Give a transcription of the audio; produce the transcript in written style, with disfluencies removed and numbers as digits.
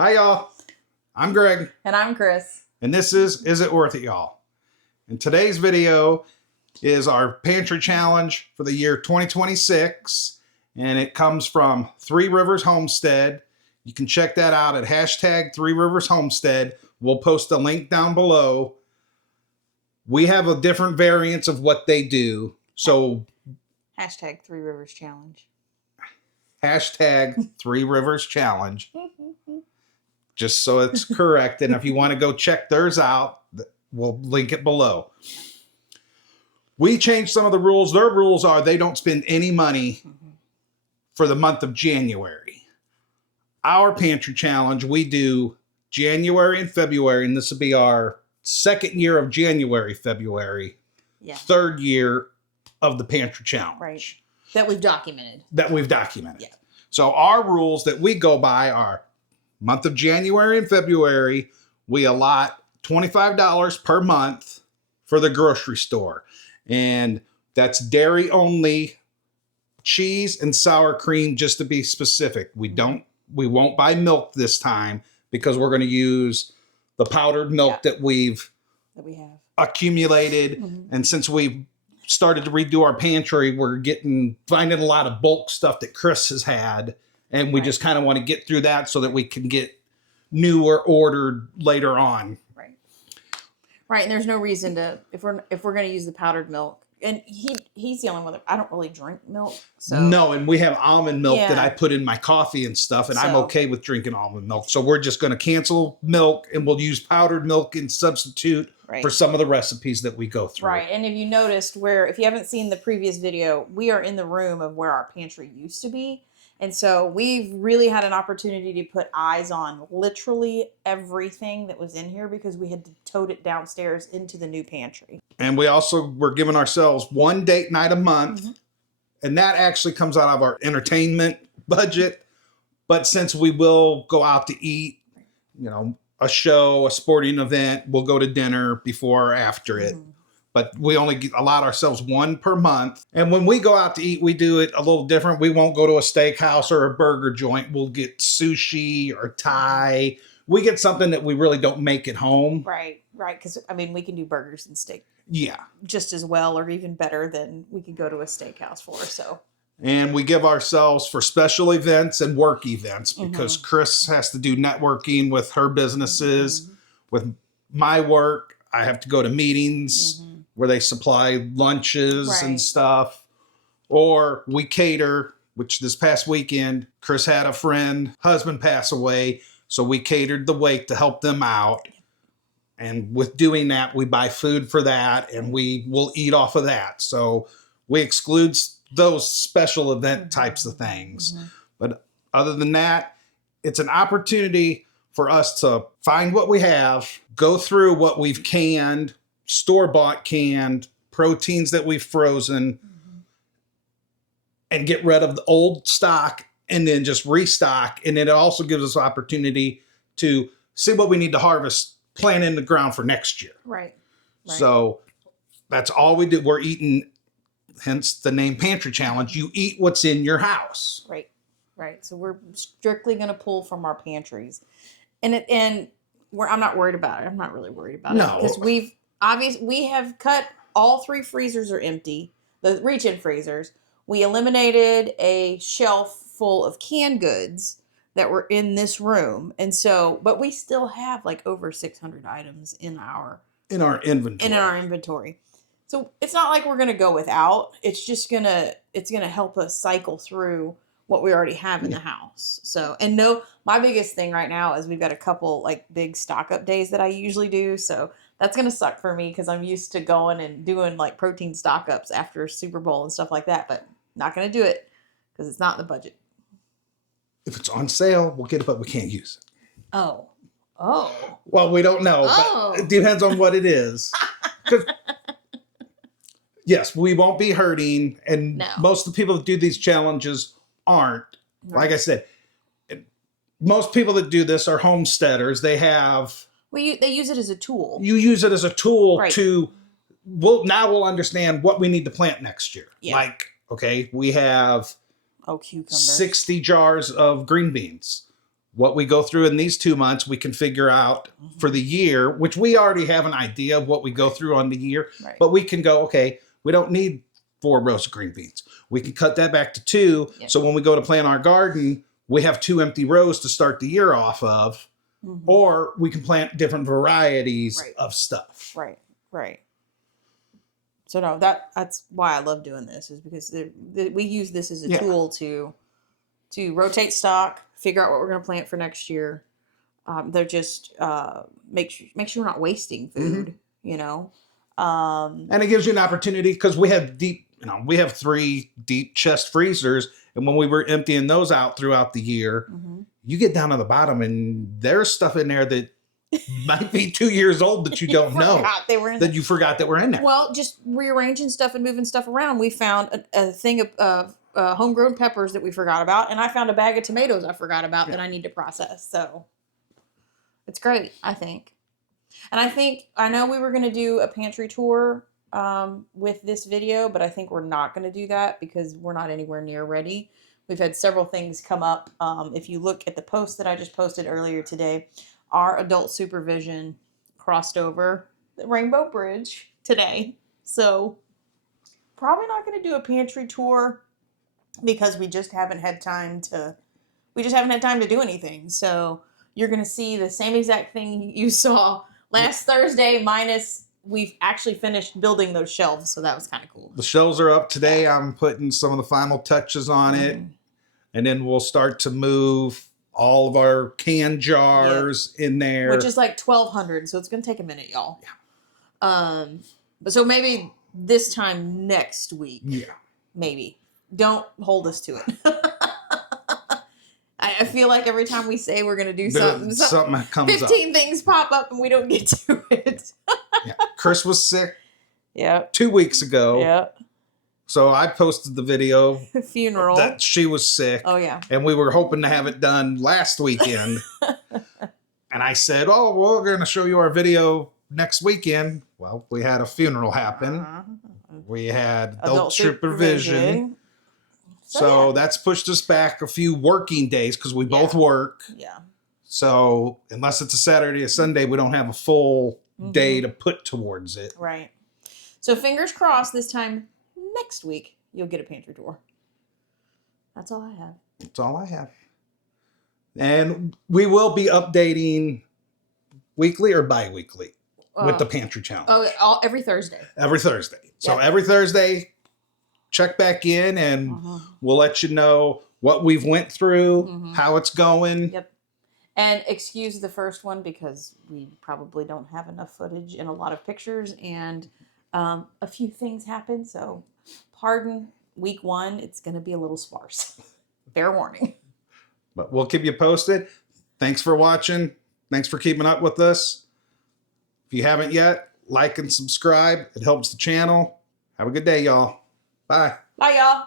Hi, y'all. I'm Greg. And I'm Chris. And this is It Worth It, y'all? And today's video is our pantry challenge for the year 2026. And it comes from Three Rivers Homestead. You can check that out at hashtag Three Rivers Homestead. We'll post a link down below. We have a different variance of what they do. So hashtag Three Rivers Challenge. Hashtag Three Rivers Challenge. Just so it's correct. And if you want to go check theirs out, we'll link it below. We changed some of the rules. Their rules are they don't spend any money for the month of January. Our pantry challenge, we do January and February, and this will be our second year of January, February, third year of the pantry challenge. Right. That we've documented. Yeah. So our rules that we go by are month of January and February, we allot $25 per month for the grocery store. And that's dairy only, cheese and sour cream, just to be specific. We won't buy milk this time because we're going to use the powdered milk that we have accumulated. And since we've started to redo our pantry, we're finding a lot of bulk stuff that Chris has had. And we just kind of want to get through that so that we can get newer ordered later on. Right. And there's no reason to, if we're going to use the powdered milk, and he's the only one that I don't really drink milk. So no, and we have almond milk that I put in my coffee and stuff, and I'm okay with drinking almond milk. So we're just going to cancel milk and we'll use powdered milk and substitute for some of the recipes that we go through. Right. And if you noticed if you haven't seen the previous video, we are in the room of where our pantry used to be. And so we've really had an opportunity to put eyes on literally everything that was in here because we had to tote it downstairs into the new pantry. And we also were giving ourselves one date night a month. And that actually comes out of our entertainment budget. But since we will go out to eat, a show, a sporting event, we'll go to dinner before or after it. But we only allot ourselves one per month. And when we go out to eat, we do it a little different. We won't go to a steakhouse or a burger joint. We'll get sushi or Thai. We get something that we really don't make at home. Right. Because, we can do burgers and steak. Yeah. Just as well or even better than we could go to a steakhouse for. So. And we give ourselves for special events and work events because Chris has to do networking with her businesses. With my work, I have to go to meetings where they supply lunches and stuff. Or we cater, which this past weekend, Chris had a friend, husband pass away. So we catered the wake to help them out. And with doing that, we buy food for that and we will eat off of that. So we exclude those special event types of things. But other than that, it's an opportunity for us to find what we have, go through what we've canned, store-bought canned, proteins that we've frozen, and get rid of the old stock and then just restock. And then it also gives us opportunity to see what we need to harvest, plant in the ground for next year. Right. So that's all we do. We're eating, hence the name Pantry Challenge. You eat what's in your house. Right. So we're strictly going to pull from our pantries. I'm not worried about it. I'm not really worried about it. Because we have cut, all 3 freezers are empty. The reach-in freezers. We eliminated a shelf full of canned goods that were in this room. And so, but we still have like over 600 items in our inventory. So it's not like we're going to go without. It's just going to help us cycle through what we already have in the house. So, and my biggest thing right now is we've got a couple like big stock up days that I usually do. So that's going to suck for me because I'm used to going and doing like protein stock ups after Super Bowl and stuff like that, but not going to do it because it's not in the budget. If it's on sale, we'll get it, but we can't use it. Oh. Well, we don't know, but it depends on what it is. Yes, we won't be hurting. And most of the people that do these challenges aren't. Like I said, most people that do this are homesteaders. They use it as a tool. You use it as a tool to, we'll understand what we need to plant next year. Yeah. Like, okay, we have 60 jars of green beans. what we go through in these 2 months, we can figure out for the year, which we already have an idea of what we go through on the year. Right. But we can go, okay, we don't need 4 rows of green beans. We can cut that back to 2. Yep. So when we go to plant our garden, we have 2 empty rows to start the year off of. Or we can plant different varieties of stuff. Right, right. So no, that's why I love doing this, is because we use this as a tool to rotate stock, figure out what we're going to plant for next year. They're just make sure we're not wasting food, you know. And it gives you an opportunity, because we have we have 3 deep chest freezers, and when we were emptying those out throughout the year, you get down to the bottom and there's stuff in there that might be 2 years old that you don't know that you forgot that were in there. Well, just rearranging stuff and moving stuff around. We found a thing of homegrown peppers that we forgot about, and I found a bag of tomatoes I forgot about that I need to process. So it's great, I think. And I know we were going to do a pantry tour with this video, but I think we're not going to do that because we're not anywhere near ready. We've had several things come up. If you look at the post that I just posted earlier today, our adult supervision crossed over the Rainbow Bridge today. So probably not going to do a pantry tour because we just haven't had time to do anything. So you're going to see the same exact thing you saw last Thursday, minus we've actually finished building those shelves. So that was kind of cool. The shelves are up today. I'm putting some of the final touches on it. And then we'll start to move all of our can jars in there. Which is like 1,200, so it's going to take a minute, y'all. Yeah. But so maybe this time next week. Yeah. Maybe. Don't hold us to it. I feel like every time we say we're going to do something comes 15 things pop up and we don't get to it. Chris was sick. 2 weeks ago. Yeah. So I posted the video funeral that she was sick. Oh, yeah. And we were hoping to have it done last weekend. And I said, oh, we're going to show you our video next weekend. Well, we had a funeral happen. We had adult supervision. So that's pushed us back a few working days because we both work. Yeah. So unless it's a Saturday or Sunday, we don't have a full day to put towards it. Right. So fingers crossed this time next week, you'll get a pantry tour. That's all I have. That's all I have. And we will be updating weekly or bi-weekly with the pantry challenge. Oh, every Thursday. Every Thursday. So every Thursday, check back in and we'll let you know what we've went through, how it's going. Yep. And excuse the first one because we probably don't have enough footage and a lot of pictures, and a few things happen. So pardon week 1. It's going to be a little sparse. Fair warning. But we'll keep you posted. Thanks for watching. Thanks for keeping up with us. If you haven't yet, like and subscribe. It helps the channel. Have a good day, y'all. Bye. Bye, y'all.